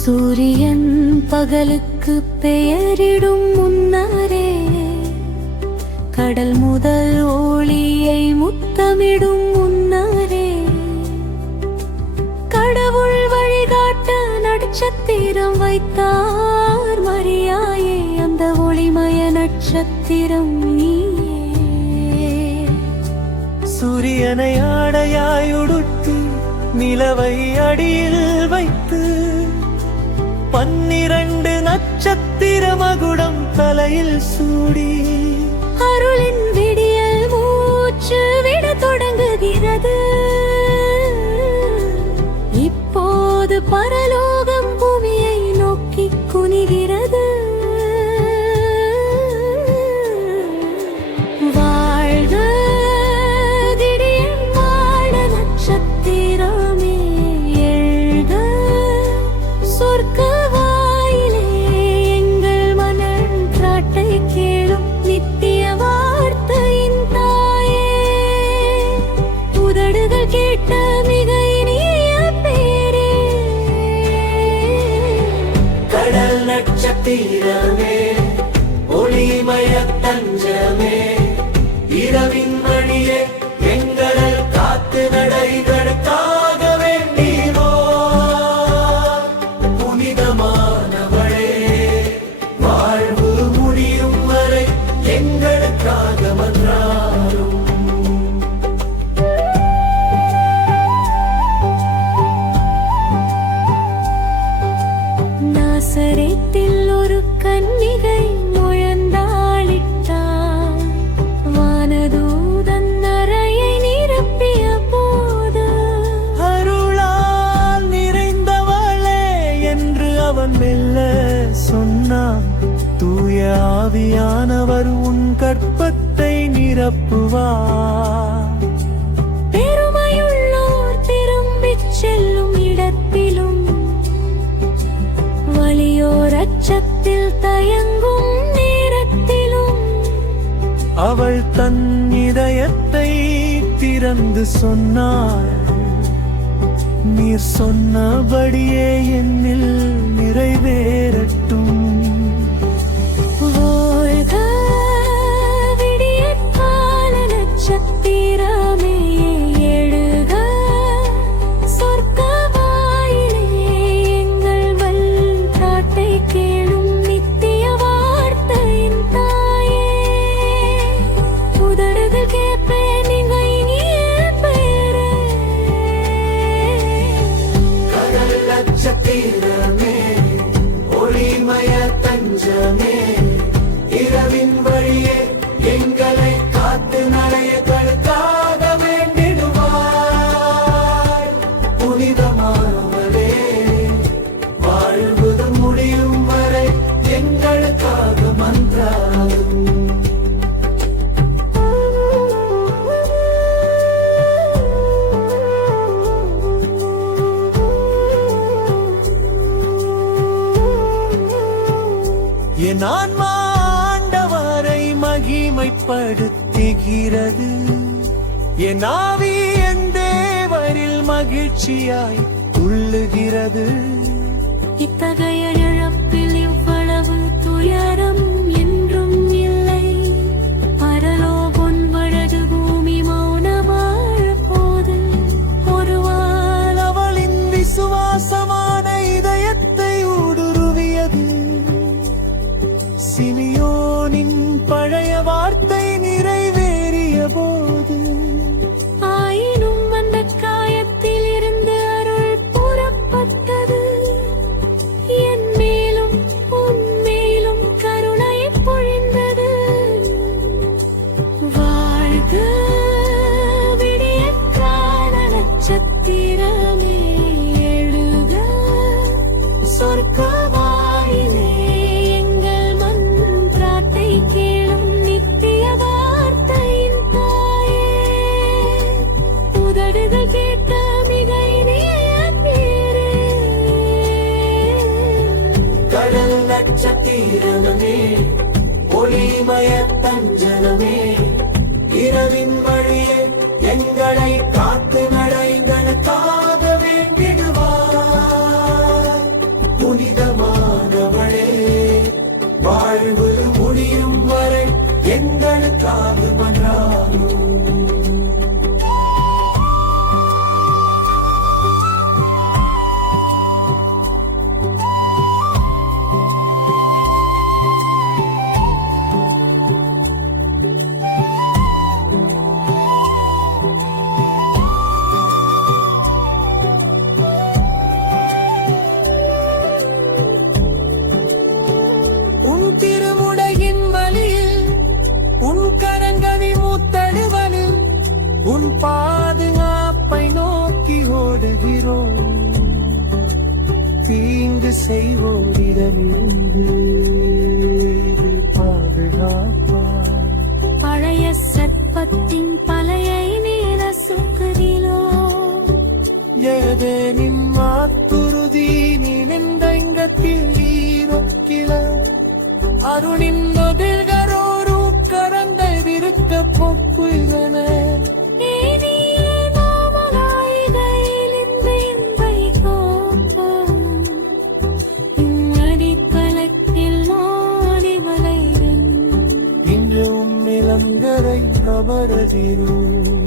சூரியன் பகலுக்கு பெயரிடும் முன்னரே கடல் முதல் ஒளியை முத்தமிடும் முன்னரே கடவுள் வழிகாட்ட நட்சத்திரம் வைத்தார் மரியாயே, அந்த ஒளிமய நட்சத்திரம் நீயே. சூரியனை ஆடையாயுடுத்தி நிலவை அடியில் வைத்து 12 நட்சத்திர மகுடம் தலையில் சூடி அருளின் விடியல் மூச்சு விட தொடங்குகிறது. இப்போது பரலோகம் பூமியை நோக்கி குனிகிறது. வாழ்க திடீர் வாழ நட்சத்திரமே, எழுக சொர்க்க வாயிலே எங்கள் மனன்றாட்டை கேளும் நித்திய வார்த்தையின் தாயே. உதடுகள் கேட்ட மிக இனிய பேரே, கடல் நட்சத்திரமே, ஒளிமய தஞ்சமே, இரவின் வழியே எங்களை காத்து நடைகளுக்காக வேண்டினோ புனிதமானவளே, வாழ்வு முடியும் வரை எங்களுக்காக மன்றாடும். நாசரேத்தில் ஒரு கன்னிகை முழந்தாளிட்டாள். வானதூதன் அறையை நிரப்பிய போது, அருளால் நிறைந்தவளே என்று அவன் மெல்ல சொன்னான். தூய ஆவியானவர் உன் கற்பத்தை நிரப்புவார். பெருமையுள்ளோர் திரும்பிச் செல்லும் இடத்திலும் வலியோர் அச்சத்தில் தயங்கும் நேரத்திலும் அவள் தன் இதயத்தை திறந்து சொன்னாள். நீர் சொன்னபடியே என்னில் நிறைவேறட்டும். வாழ்க விடியற்கால நட்சத்திரமே, எழுக சொர்க்க வாயிலே எங்கள் மன்றாட்டை கேளும் நித்திய வார்த்தையின் தாயே. உதடுகள் கேட்பேன் நீங்கள் இனிய பெயரே, கடல் நட்சத்திரமே, ஒளிமய தஞ்சமே, இரவின் வழியே எங்களை காத்து நடைகளுக்காக வேண்டிடுவார். புனிதமானவளே, வாழ்வது முடியும் வரை எங்களுக்காக மன்றாடும். என் ஆன்மா ஆண்டவரை மகிமைப்படுத்துகிறது. என் ஆவி என் தேவரில் மகிழ்ச்சியாய் துள்ளுகிறது. இத்தகைய இழப்பில் இவ்வளவு துயரம் என்றும் இல்லை. பரலோகம் வலது பூமி மௌனமான போது ஒருவாள் அவளின் விசுவாசமான இதயத்தை ஊடுருவியது. சிமியோனின் பழைய வார்த்தை நிறைவேறிய போது, ஆயினும் அந்த காயத்தில் இருந்து அருள் புறப்பட்டது. என் மேலும் உன் மேலும் கருணை பொழிந்தது. வாழ்க விடியற்கால நட்சத்திரமே, எழுக சொர்க்க வாயிலே எங்கள் மன்றாட்டை கேளும் நித்திய வார்த்தையின் தாயே. உதடுகள் கேட்ட மிக இனிய பேரே, கடல் நட்சத்திரமே, ஒளிமய தஞ்சனமே, இரவின் வழியே எங்களை காத்து நடைகளுக்காக வேண்டிடுவார். பாதுகாப்பை நோக்கி ஓடுகிறோம். தீங்கு செய்வோரிடமிருந்து பாதுகாப்பார். பழைய சர்ப்பத்தின் பலையை நீர சுக்குதிலோம். ஏதேனின் மாத்துருதி நினைந்தங்கத்தில் நீரொக்கில அருணின் நொதில்கரோரு கரந்தை விருத்த பொக்குயிலன இன்று உம்மிலங்கரை கபரதிரும்